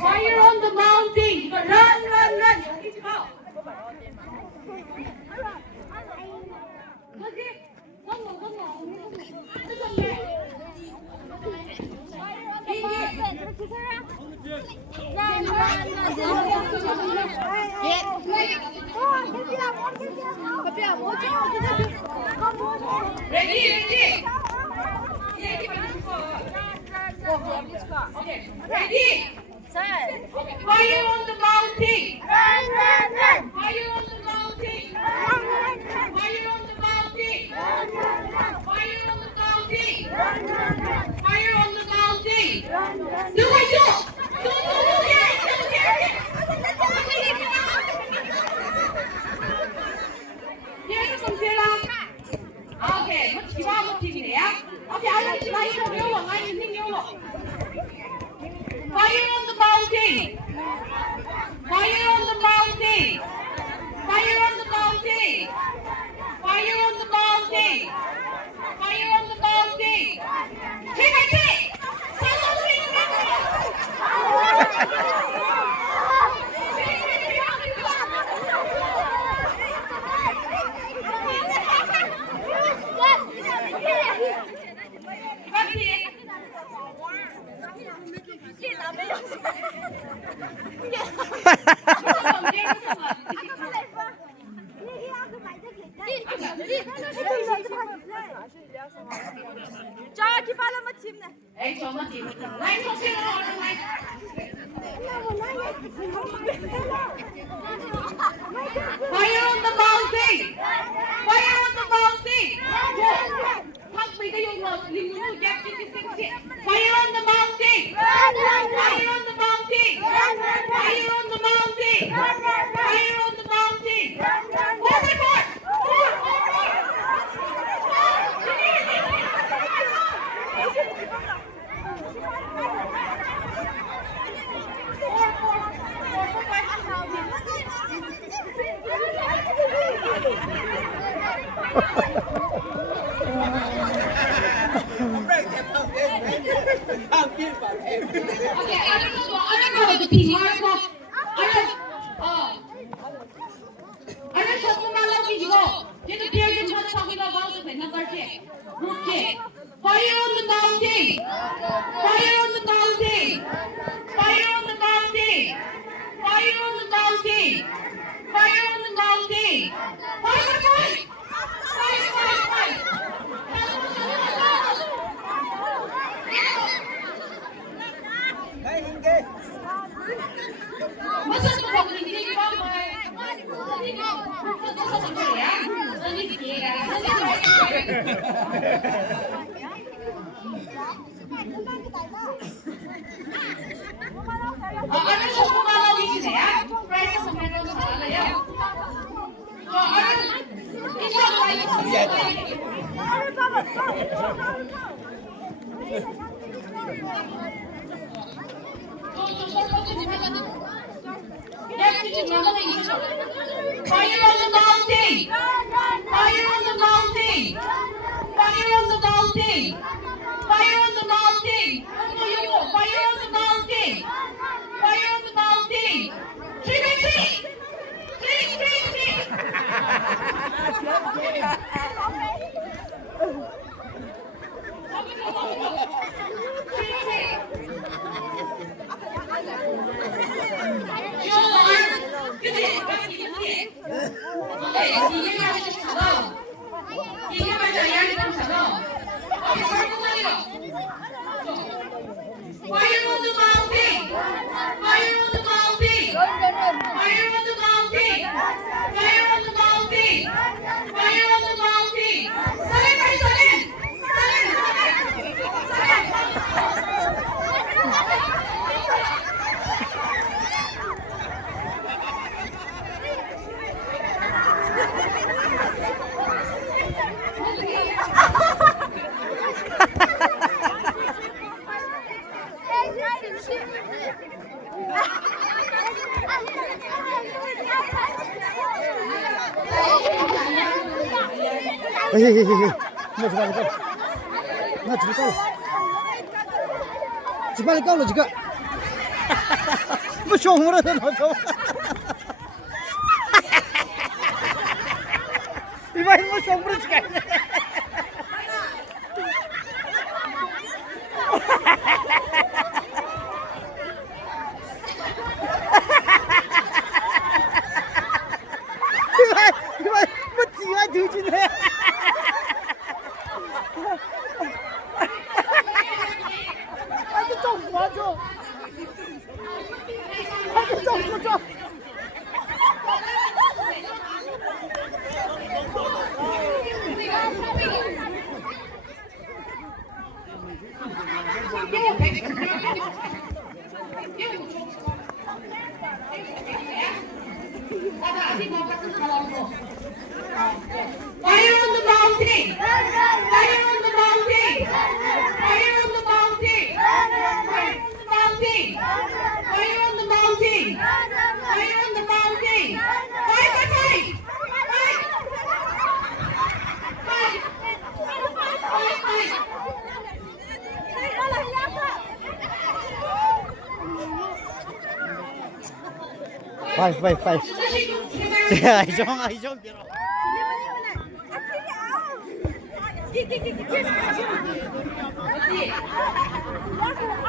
Fire on the mountain. Run, run, run. 여기 지 마. Ready? Okay. Ready? Fire on the mountain. Run, run, run. Fire on the mountain. Run, run, run. Fire on the mountain. Run, run, run. Fire on the mountain. Run, run, run. Fire on the mountain. Run, run. Do it, do. Nhớ con kia không? Ok, mất chỉ ba một thì nhé. Ok, anh ấy chỉ lấy không yêu anh ấy nhưng yêu rồi. Fire on the mountain. Fire on the mountain. Fire on the mountain. Fire on the mountain. Fire on the mountain. Take it, take. Cho chị ba lên một chim này. Ê, cho một chim. Lấy một chim rồi, lấy. Fire on the mountain. Fire on the mountain. Thắc mình cái dùng là linh lưu dẹp trên cái sinh chuyện. Fire on the mountain. Fire on the mountain. Fire on the mountain. Fire on the mountain. Oh my God. Okay, ano the Thematic ano 조금 말라지고 얘도 비행기 타고 저기가 가서 맨날 갈지 오케이 Fire on the mountain Fire on the mountain Fire on the mountain Fire on the mountain Fire on the mountain Fire Masa tuh kamu ini gimana? Ano 조금 말아주시네요. 프라이스 선배님 잘하네요. Fire on the mountain! Fire on the mountain! Fire on the mountain! Fire on the mountain! Fire on the mountain! Fire on the mountain! Tree! Fire on the mountain! Fire on the mountain! Fire on the mountain! Fire on the mountain! Fire on the mountain! Silent! 나 들어가. 几把你搞了几个，不凶了这老头，你把你们凶不了几个。丢进来！还是走活走，还是走活走。Fire on the mountain! Fire on the mountain! Fire on the mountain! Fire on the mountain! Fire on the mountain! Fight, fight, fight! Fight. 这爱上别了。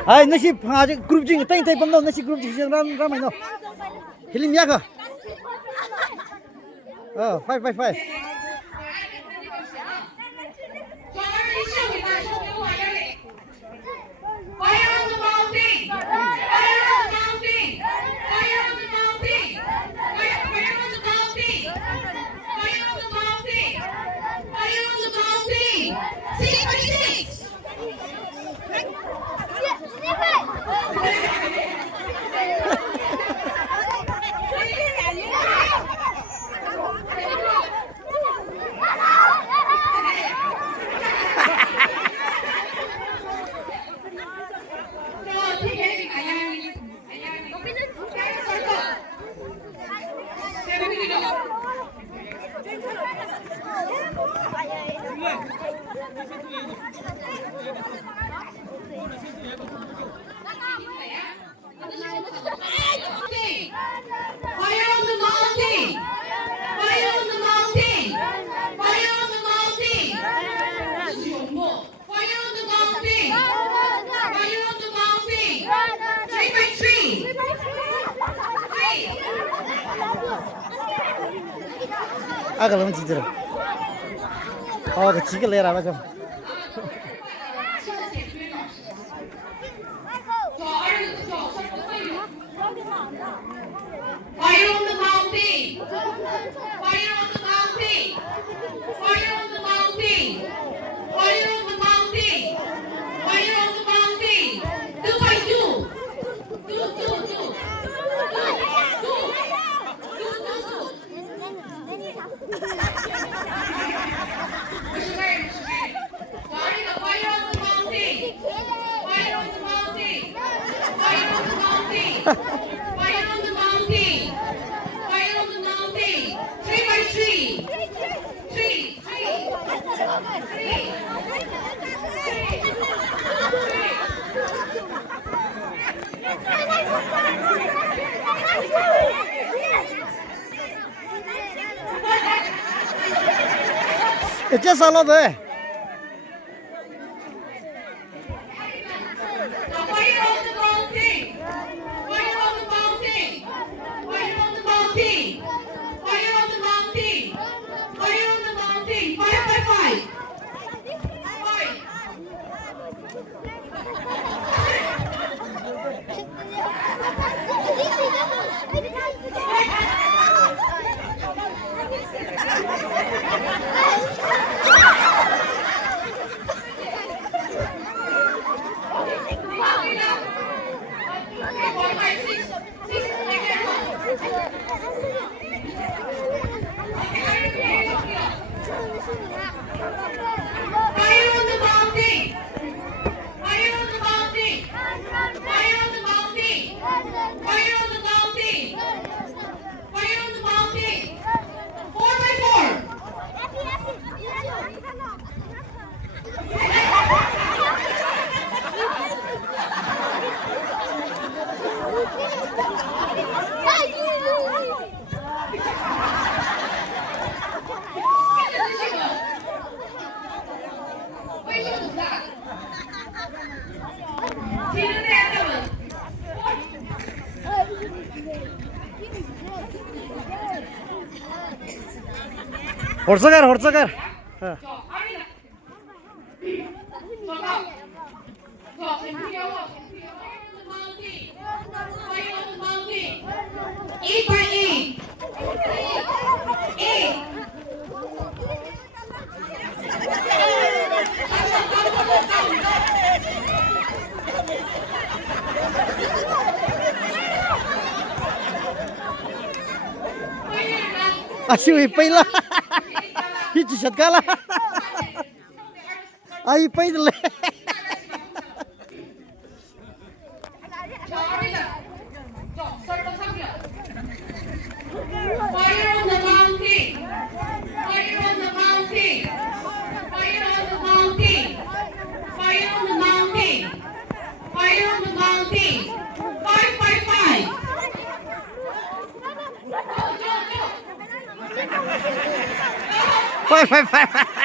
哎，那些爬这 group 进，带帮到那些 group 进，让买到。Hilim ya ke? Fight. Fire on the mountain! Fire on the mountain! Fire on the mountain! Fire on the mountain! Fire on the mountain! Fire on the mountain! 6 Fire on the mountain! Fire on the mountain! Fire on the mountain! Fire on the mountain! Fire on the mountain! 3 by 3! Agak lama cincin. Oh, kecil lera macam. Fire on the mountain! Fire on the mountain! Fire on the mountain! Fire on the mountain! Fire on the mountain! 2 by 2! 2. Fire on the mountain! Fire on the mountain! Fire on the mountain! Fire on the mountain! Fire on the mountain! 3 by 3! 3. Itu salah deh. Fire on the mountain! Fire on the mountain! Fire on the mountain! Fire on the mountain! Fire on the mountain! 5 by 5! Fire horsagar. E by E. E. Asyik ipay lah. Itu sat kala. Ay ipay dale. Fire on the mountain. Fire on the mountain. Fire on the mountain. Fire on the mountain. Fire on the mountain. 555. Five.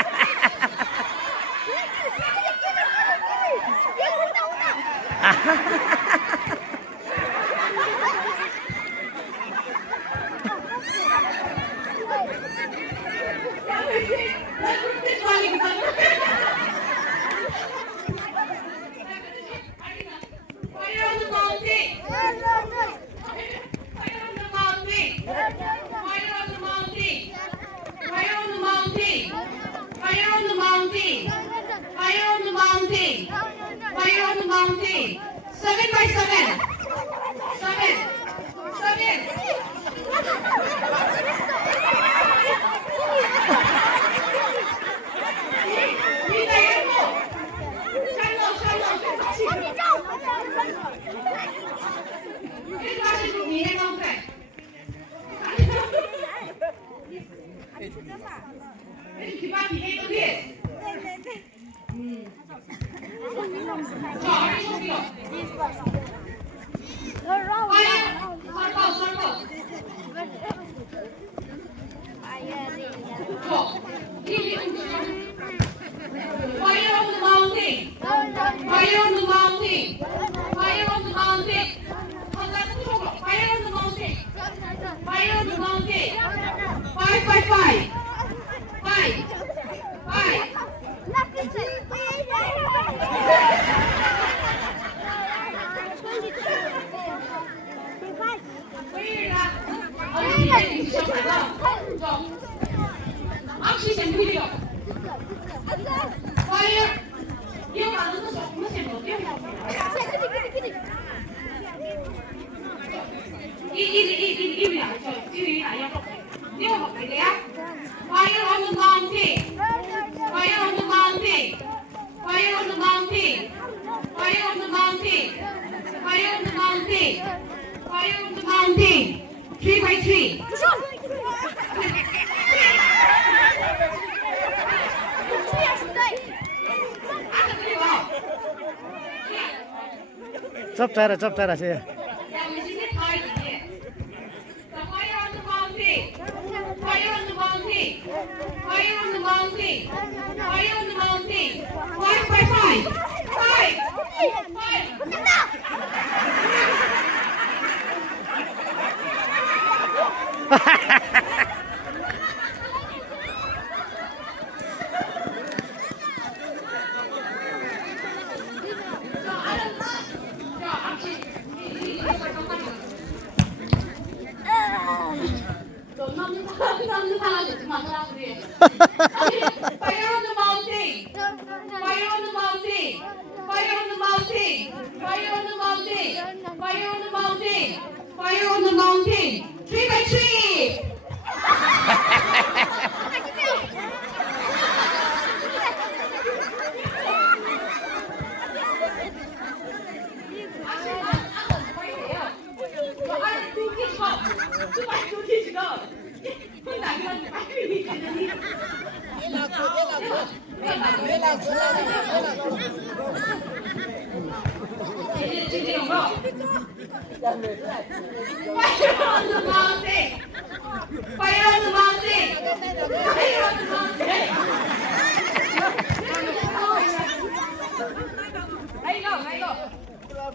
Seven by seven. Fire on the mountain. Fire on the mountain. Fire on the mountain. Fire on the mountain. Fire on the mountain. 555. 5. Fire. Yêu mà nó sọc nó xem một tiếp một. Im lại rồi, im lại nha. Yêu học cái đấy á. Fire on the mountain. Fire on the mountain. Fire on the mountain. Fire on the mountain. Fire on the mountain. Fire on the mountain. 3 by 3. Chop tara sih. Fire on the mountain. Fire on the mountain. Fire on the mountain. Fire on the mountain. 5 by 5. 5. Fire on the mountain. Fire on the mountain. Fire on the mountain. Fire on the mountain. Fire on the mountain. Fire on the mountain. 3 by 3. Fire on the mountain! Fire on the mountain! Fire on the mountain! There you go.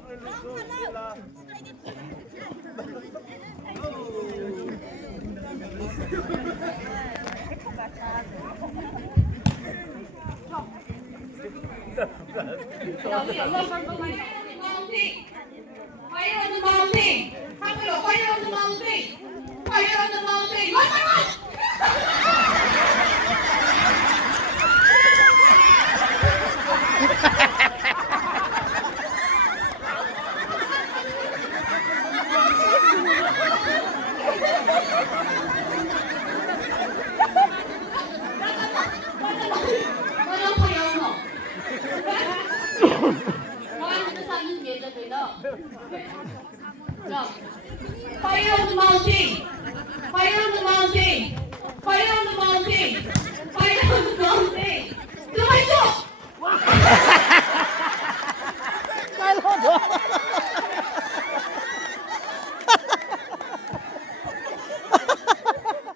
여기 연락 마운팅. Fire on the mountain. 한글로 fire on the mountain. Fire on the mountain. Fire on the mountain! Fire on the mountain! Fire on the mountain!